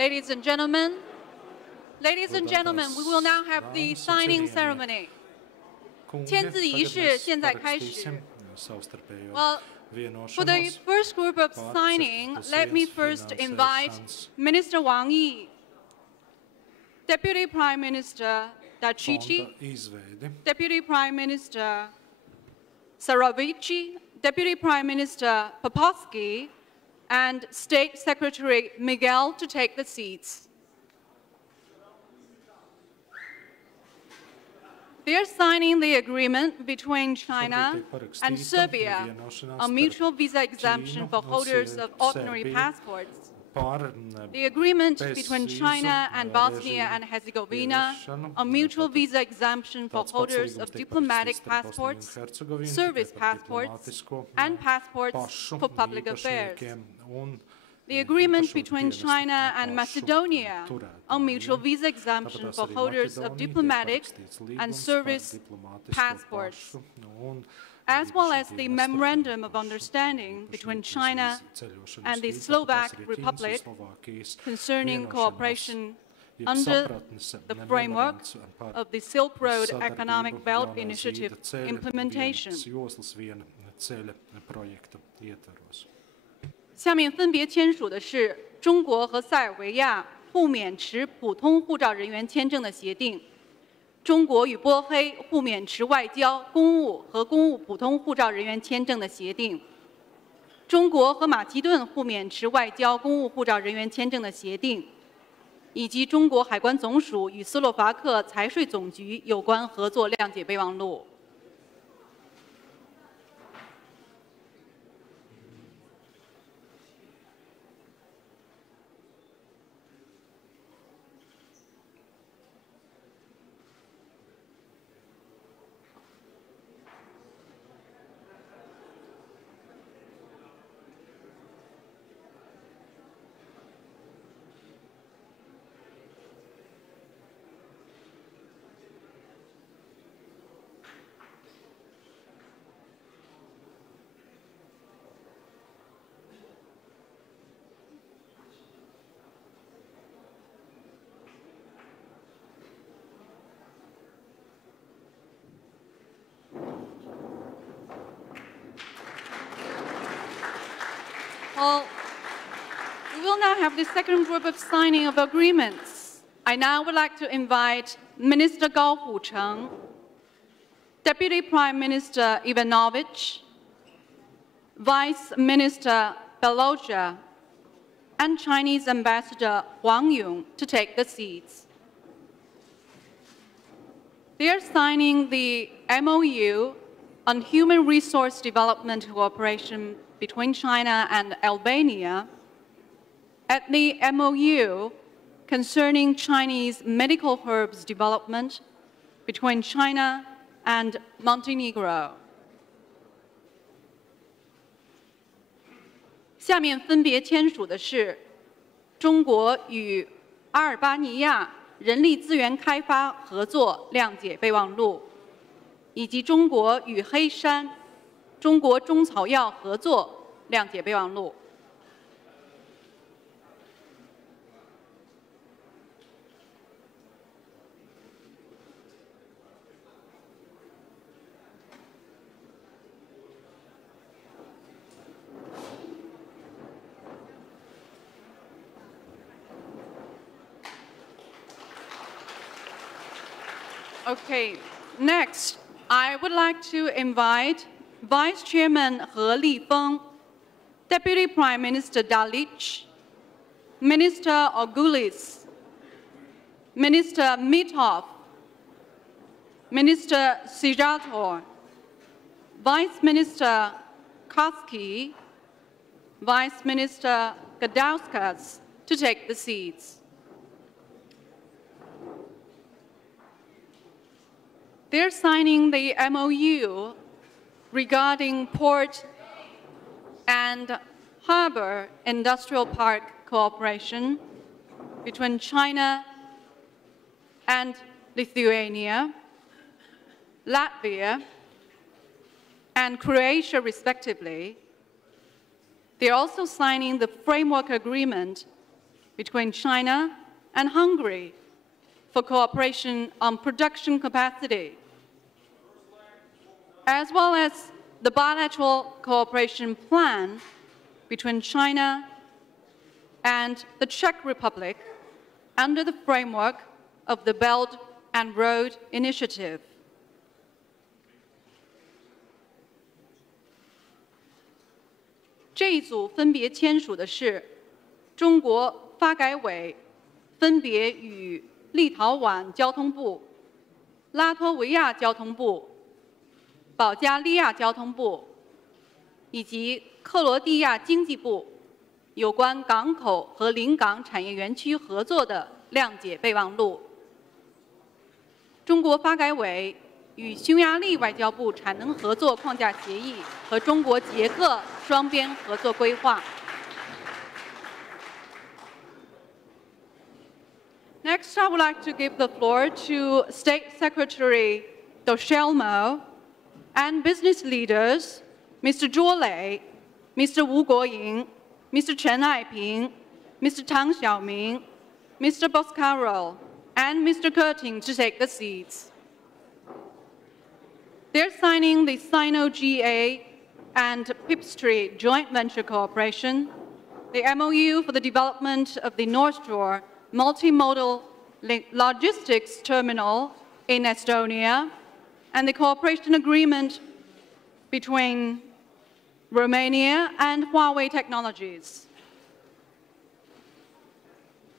Ladies and gentlemen, we will now have the signing ceremony. 签字仪式现在开始。Well, for the first group of signing, let me first invite Minister Wang Yi, Deputy Prime Minister Dacici, Deputy Prime Minister Saravici, Deputy Prime Minister Popovsky, and State Secretary Miguel to take the seats. They are signing the agreement between China and Serbia on mutual visa exemption for holders of ordinary passports. The agreement between China and Bosnia and Herzegovina on mutual visa exemption for holders of diplomatic passports, service passports, and passports for public affairs. The agreement between China and Macedonia on mutual visa exemption for holders of diplomatic and service passports, as well as the Memorandum of Understanding between China and the Slovak Republic concerning cooperation under the framework of the Silk Road Economic Belt Initiative implementation. 下面分别签署的是中国和塞尔维亚互免持普通护照人员签证的协定，中国与波黑互免持外交、公务和公务普通护照人员签证的协定，中国和马其顿互免持外交、公务护照人员签证的协定，以及中国海关总署与斯洛伐克财税总局有关合作谅解备忘录。 Well, we will now have the second group of signing of agreements. I now would like to invite Minister Gao Hucheng, Deputy Prime Minister Ivanovich, Vice Minister Beloja, and Chinese Ambassador Huang Yong to take the seats. They are signing the MOU on human resource development cooperation between China and Albania, at the MOU concerning Chinese medical herbs development between China and Montenegro. 下面分别签署的是中国与阿尔巴尼亚人力资源开发合作谅解备忘录，以及中国与黑山 中国中草药合作谅解备忘录。Okay, next, I would like to invite Vice Chairman He Lifeng, Deputy Prime Minister Dalic, Minister Ogulis, Minister Mitov, Minister Sijator, Vice Minister Koski, Vice Minister Gadauskas to take the seats. They're signing the MOU regarding port and harbor industrial park cooperation between China and Lithuania, Latvia, and Croatia, respectively. They're also signing the framework agreement between China and Hungary for cooperation on production capacity, as well as the bilateral cooperation plan between China and the Czech Republic under the framework of the Belt and Road Initiative. 这一组分别签署的是中国发改委分别与立陶宛交通部、拉脱维亚交通部、保加利亚交通部以及克罗地亚经济部有关港口和临港产业园区合作的谅解备忘录。中国发改委与匈牙利外交部产能合作框架协议和中国捷克双边合作规划。Next, I would like to give the floor to State Secretary Doshelmo and business leaders, Mr. Zhuo Lei, Mr. Wu Guoying, Mr. Chen Aiping, Mr. Tang Xiaoming, Mr. Boscaro, and Mr. Kerting to take the seats. They're signing the Sino-GA and Pipstreet Joint Venture Cooperation, the MOU for the development of the North Shore Multimodal Logistics Terminal in Estonia, and the cooperation agreement between Romania and Huawei Technologies.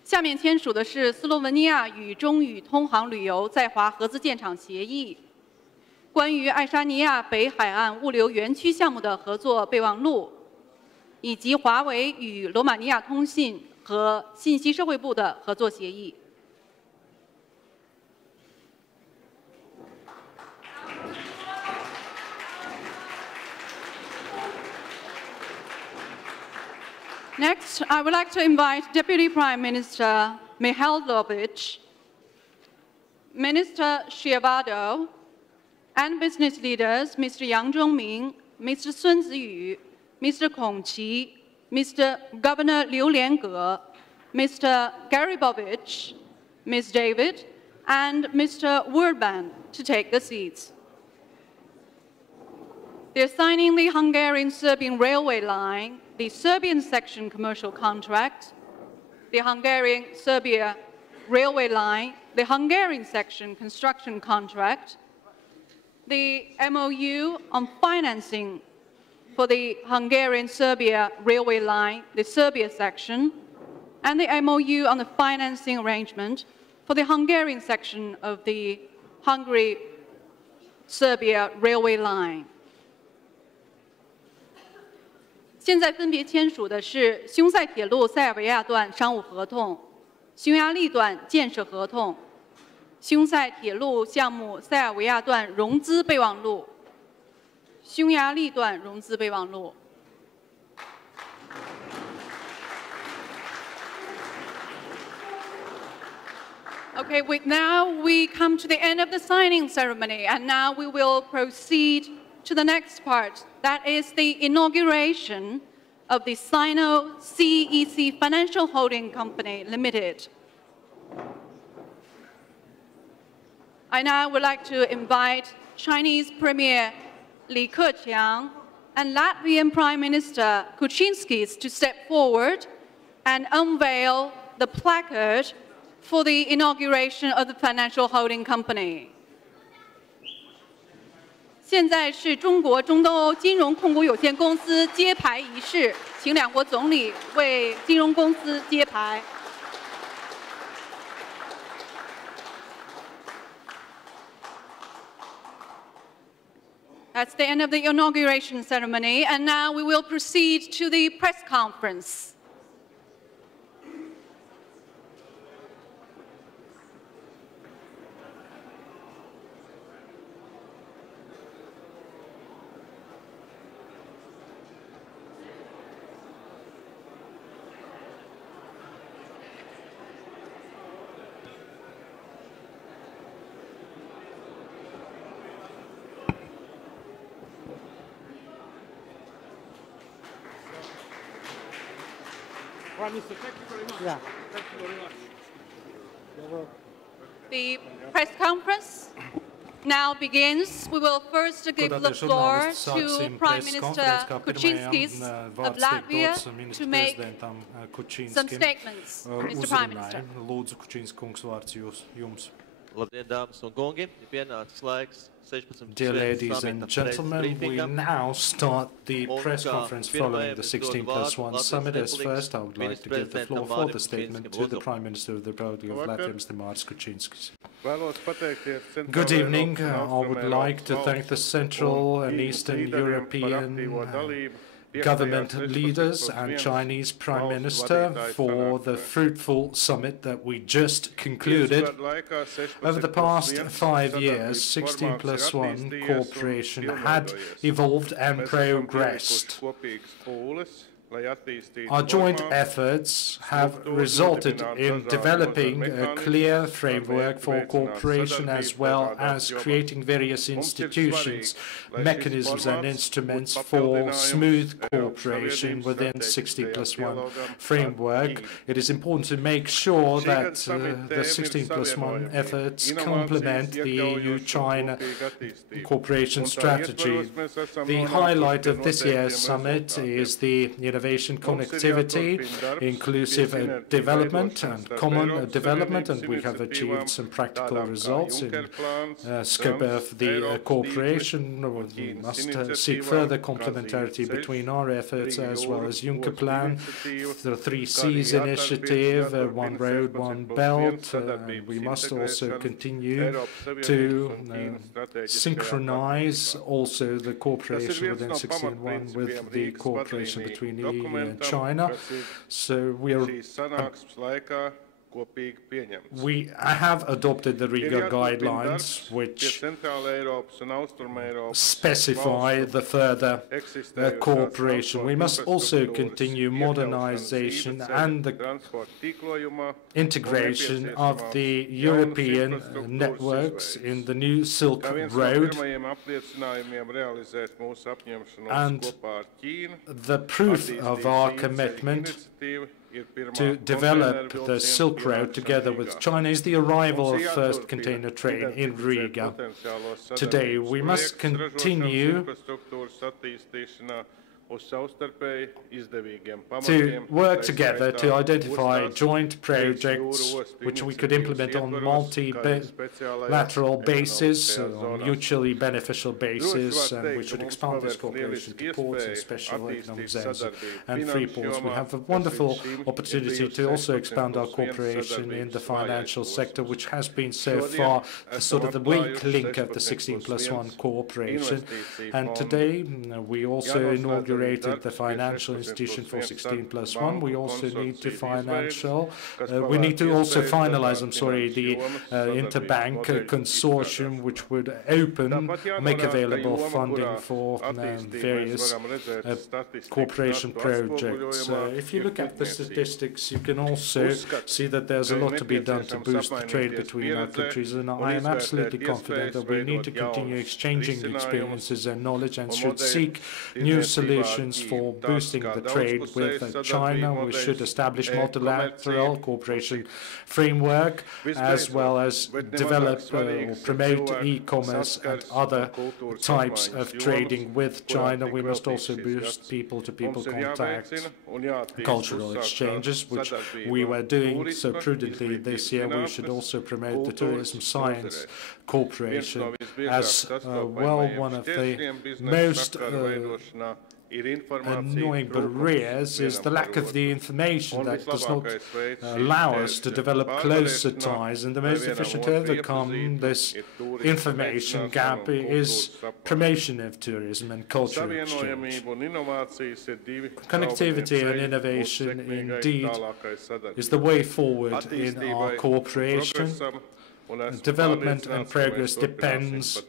下面签署的是斯洛文尼亚与中宇通航旅游在华合资建厂协议，关于爱沙尼亚北海岸物流园区项目的合作备忘录，以及华为与罗马尼亚通信和信息社会部的合作协议。Next, I would like to invite Deputy Prime Minister Mihailovich, Minister Schiavado, and business leaders Mr. Yang Zhongming, Mr. Sun Ziyu, Mr. Kong Qi, Mr. Governor Liu Liange, Mr. Garibovich, Ms. David, and Mr. Urban to take the seats. They're signing the Hungarian-Serbian railway line, the Serbian section commercial contract, the Hungarian-Serbia railway line, the Hungarian section construction contract, the MOU on financing for the Hungarian-Serbia railway line, the Serbia section, and the MOU on the financing arrangement for the Hungarian section of the Hungary-Serbia railway line. 现在分别签署的是匈塞铁路塞尔维亚段商务合同、匈牙利段建设合同、匈塞铁路项目塞尔维亚段融资备忘录、匈牙利段融资备忘录。Okay, now we come to the end of the signing ceremony, and now we will proceed to the next part. That is the inauguration of the Sino-CEC Financial Holding Company Limited. I now would like to invite Chinese Premier Lī Kecjana and Latvian Prime Minister Kučinskis to step forward and unveil the placard for the inauguration of the financial holding company. 现在是中国中东欧金融控股有限公司揭牌仪式，请两国总理为金融公司揭牌。That's the end of the inauguration ceremony, and now we will proceed to the press conference. Prime Minister, thank you very much. Yeah. The press conference now begins. We will first give the floor to Prime Minister Kučinskis of Latvia to make some statements. Mr. Prime Minister. Lūdzu, Kučinska kungs, vārds jums. Labdien, dāmas un kungi, pienācis laiks 16. Dear ladies and gentlemen, we now start the press conference following the 16+1 summit. As first, I would like to give the floor for the statement to the Prime Minister of the Republic of Latvia, Mr. Māra Kučinska. Good evening. I would like to thank the Central and Eastern European government leaders and Chinese Prime Minister for the fruitful summit that we just concluded. Over the past 5 years, 16+1 cooperation had evolved and progressed. Our joint efforts have resulted in developing a clear framework for cooperation as well as creating various institutions, mechanisms and instruments for smooth cooperation within 16+1 framework. It is important to make sure that the 16+1 efforts complement the EU-China cooperation strategy. The highlight of this year's summit is the innovation, connectivity, inclusive development and common development, and we have achieved some practical results in scope of the cooperation. We must seek further complementarity between our efforts as well as Juncker Plan, the 3 Cs initiative, One Road, One Belt. We must also continue to synchronize also the cooperation within 16+1 with the cooperation between the EU and China. So we have adopted the Riga guidelines, which specify the further cooperation. We must also continue modernization and the integration of the European networks in the new Silk Road. And the proof of our commitment to develop the Silk Road together with China is the arrival of first container train in Riga. Today, we must continue to work together to identify joint projects which we could implement on multilateral basis, on mutually beneficial basis, and we should expand this cooperation to ports and special economic zones and free ports. We have a wonderful opportunity to also expand our cooperation in the financial sector, which has been so far sort of the weak link of the 16+1 cooperation. And today, we also inaugurated the financial institution for 16+1. We also need to also finalize, the interbank consortium, which would make available funding for various cooperation projects. If you look at the statistics, you can also see that there's a lot to be done to boost the trade between our countries, and I am absolutely confident that we need to continue exchanging experiences and knowledge and should seek new solutions for boosting the trade with China. We should establish multilateral cooperation framework as well as develop or promote e-commerce and other types of trading with China. We must also boost people-to-people contacts, cultural exchanges, which we were doing so prudently this year. We should also promote the tourism science cooperation as well. One of the most annoying barriers is the lack of the information that does not allow us to develop closer ties, and the most efficient to overcome this information gap is promotion of tourism and cultural exchange. Connectivity and innovation indeed is the way forward in our cooperation. Development and progress depends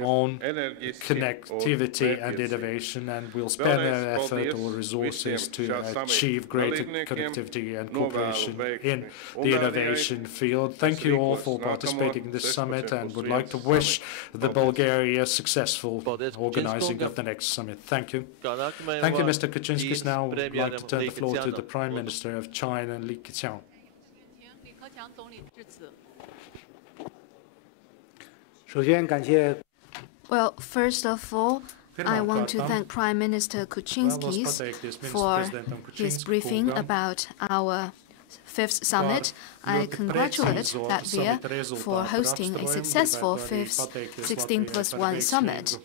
on connectivity and innovation, and we'll spend our effort or resources to achieve greater connectivity and cooperation in the innovation field. Thank you all for participating in this summit, and would like to wish the Bulgaria successful organizing of the next summit. Thank you. Thank you, Mr. Kučinskis. Now I would like to turn the floor to the Prime Minister of China, Lī Kecjana. Well, first of all, I want to thank Prime Minister Kučinski for his briefing about our fifth summit. I congratulate Latvia for hosting a successful fifth 16+1 summit.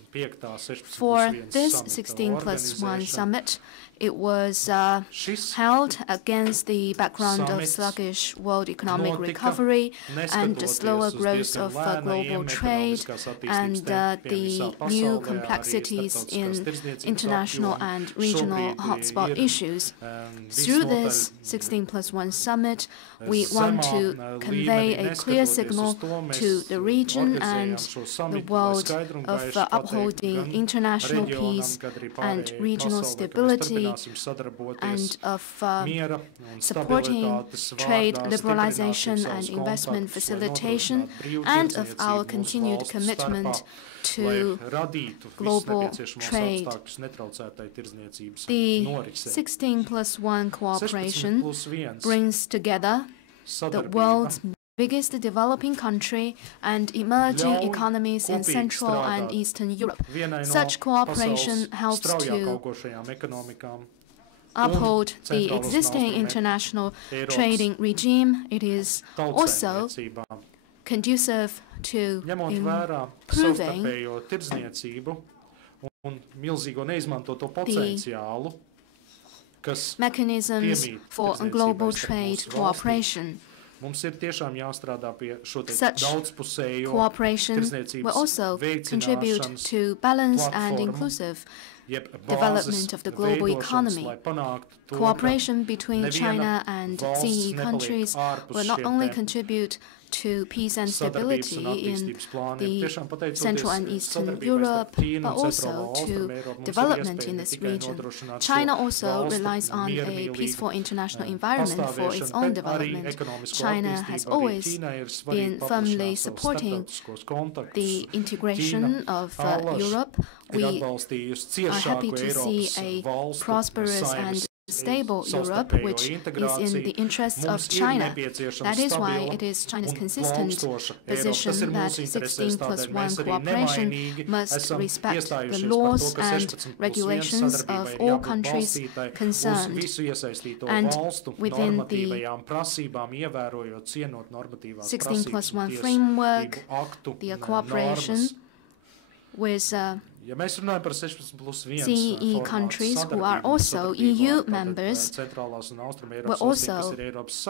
For this 16+1 summit, it was held against the background of sluggish world economic recovery and the slower growth of global trade and the new complexities in international and regional hotspot issues. Through this 16+1 summit, we want to convey a clear signal to the region and the world of upholding international peace and regional stability, and of supporting trade liberalization and investment facilitation, and of our continued commitment to global trade. The 16+1 cooperation brings together the world's biggest developing country and emerging economies in Central and Eastern Europe. Such cooperation helps to uphold the existing international trading regime. It is also conducive to improving the mechanisms for global trade cooperation. Such cooperation will also contribute to balanced and inclusive development of the global economy. Cooperation between China and CE countries will not only contribute to peace and stability in the Central and Eastern Europe, but also to development in this region. China also relies on a peaceful international environment for its own development. China has always been firmly supporting the integration of Europe. We are happy to see a prosperous and stable Europe, which is in the interests of China. That is why it is China's consistent position that 16+1 cooperation must respect the laws and regulations of all countries concerned. And within the 16+1 framework, the cooperation with CEE countries who are also EU members will also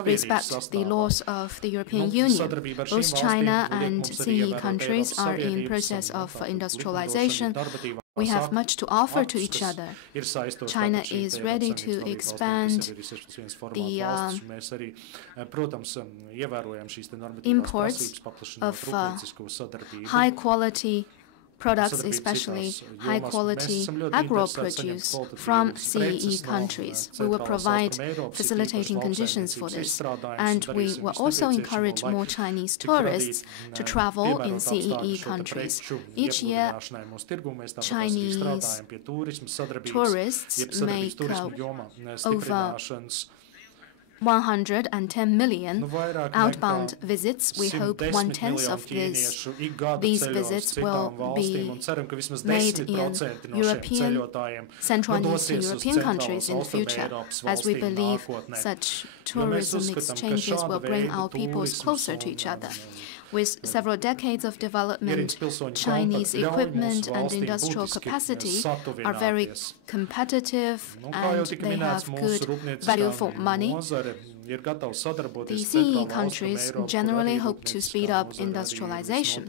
respect the laws of the European Union. Both China and CEE countries are in process of industrialization. We have much to offer to each other. China is ready to expand the imports of high-quality products, especially high-quality agro-produce from CEE countries. We will provide facilitating conditions for this, and we will also encourage more Chinese tourists to travel in CEE countries. Each year, Chinese tourists make over 110 million outbound visits. We hope 1/10 of these visits will be made in European, Central and Eastern European countries in the future, as we believe such tourism exchanges will bring our peoples closer to each other. With several decades of development, Chinese equipment and industrial capacity are very competitive and they have good value for money. The CEE countries generally hope to speed up industrialization,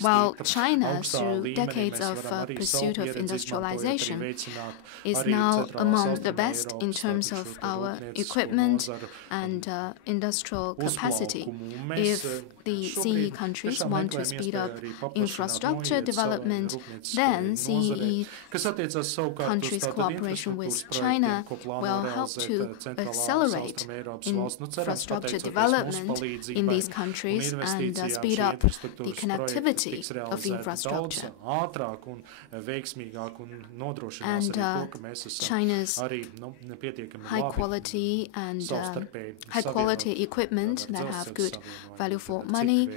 while China, through decades of pursuit of industrialization, is now among the best in terms of our equipment and industrial capacity. If the CEE countries want to speed up infrastructure development, then CEE countries' cooperation with China will help to accelerate in infrastructure development in these countries and speed up the connectivity of infrastructure. And China's high-quality and high-quality equipment that have good value for money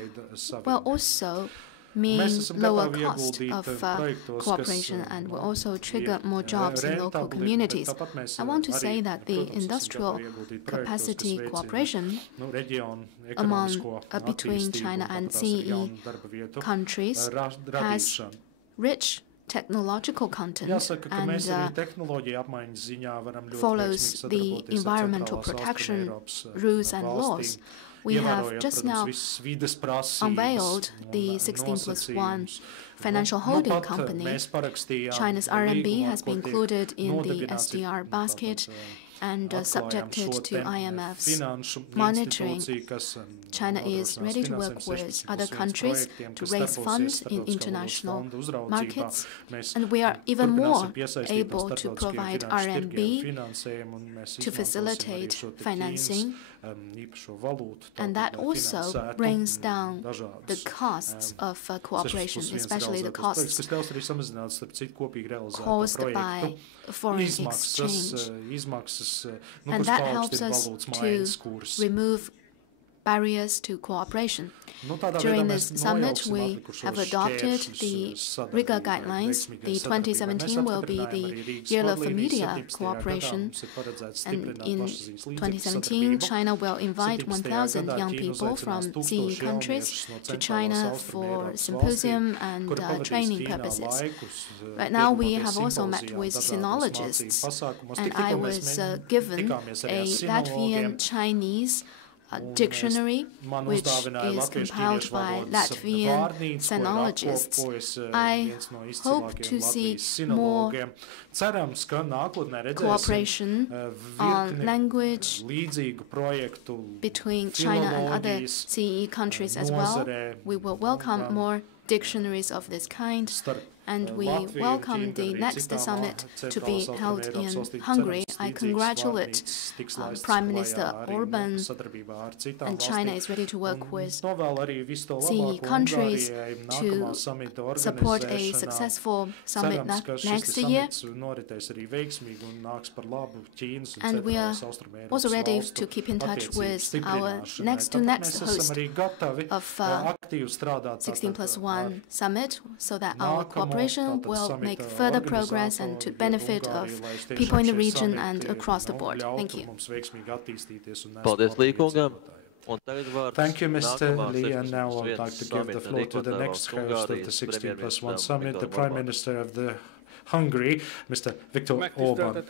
will also mean lower cost of cooperation and will also trigger more jobs in local communities. I want to say that the industrial capacity cooperation between China and CE countries has rich technological content and follows the environmental protection rules and laws. We have just now unveiled the 16+1 financial holding company. China's RMB has been included in the SDR basket and subjected to IMF's monitoring. China is ready to work with other countries to raise funds in international markets, and we are even more able to provide RMB to facilitate financing, and that also brings down the costs of cooperation, especially the costs caused by foreign exchange. And that helps us to remove barriers to cooperation. During this summit, we have adopted the Riga guidelines. The 2017 will be the year of media cooperation. And in 2017, China will invite 1,000 young people from CE countries to China for symposium and training purposes. Right now, we have also met with sinologists, and I was given a Latvian-Chinese dictionary, which is compiled by Latvian sinologists. I hope to see more cooperation on language between China and other CE countries as well. We will welcome more dictionaries of this kind, and we welcome the next summit to be held in Hungary. I congratulate Prime Minister Orbán, and China is ready to work with CE countries to support a successful summit next year. And we are also ready to keep in touch with our next host of 16+1 summit, so that our cooperation will make further progress and to benefit of people in the region and across the board. Thank you. Thank you, Mr. Lee, and now I would like to give the floor to the next host of the 16+1 summit, the Prime Minister of the Hungary, Mr. Viktora Orbána.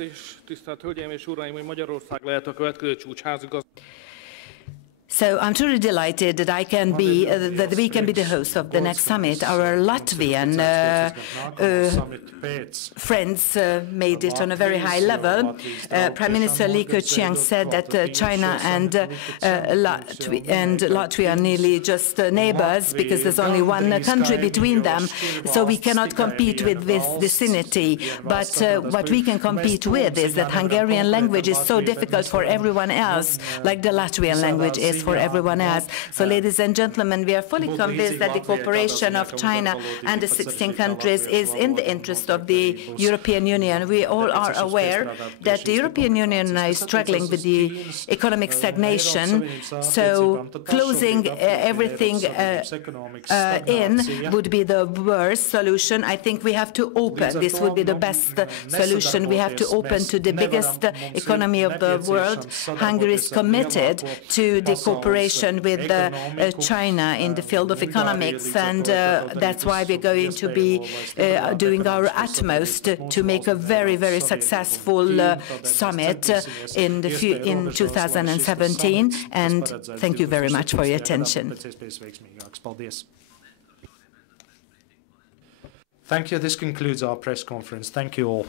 So I'm truly delighted that that we can be the host of the next summit. Our Latvian friends made it on a very high level. Prime Minister Lī Kecjana said that China and Latvia are nearly just neighbors because there's only one country between them, so we cannot compete with this vicinity. But what we can compete with is that Hungarian language is so difficult for everyone else, like the Latvian language is for everyone else. So, ladies and gentlemen, we are fully convinced that the cooperation of China and the 16 countries is in the interest of the European Union. We all are aware that the European Union is struggling with the economic stagnation, so closing everything in would be the worst solution. I think we have to open. This would be the best solution. We have to open to the biggest economy of the world. Hungary is committed to the cooperation with China in the field of economics, and that's why we're going to be doing our utmost to make a very, very successful summit in 2017. And thank you very much for your attention. Thank you. This concludes our press conference. Thank you all.